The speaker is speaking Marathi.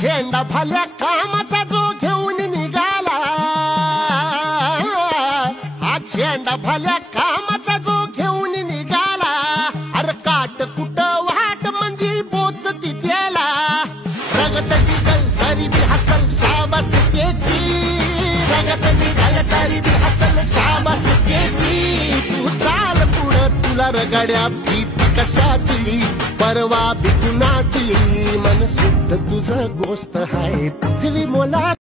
झेंडा भाल्या कामाचा जो घेऊन निघाला, हा झेंडा भाल्या कामाचा जो घेऊन निघाला, अरे काट कुट वाट मंदी बोचती त्याला, रगत निघल तरी बी हसल शाबास त्याची, रगत निघल तरी बी हसल शाबास त्याची. तू चाल पुढं तुला रगड्या भीती कशाची, परवा भी कुणाची, मन शुद्ध तुझं गोष्ट हाय पृथ्वी मोला.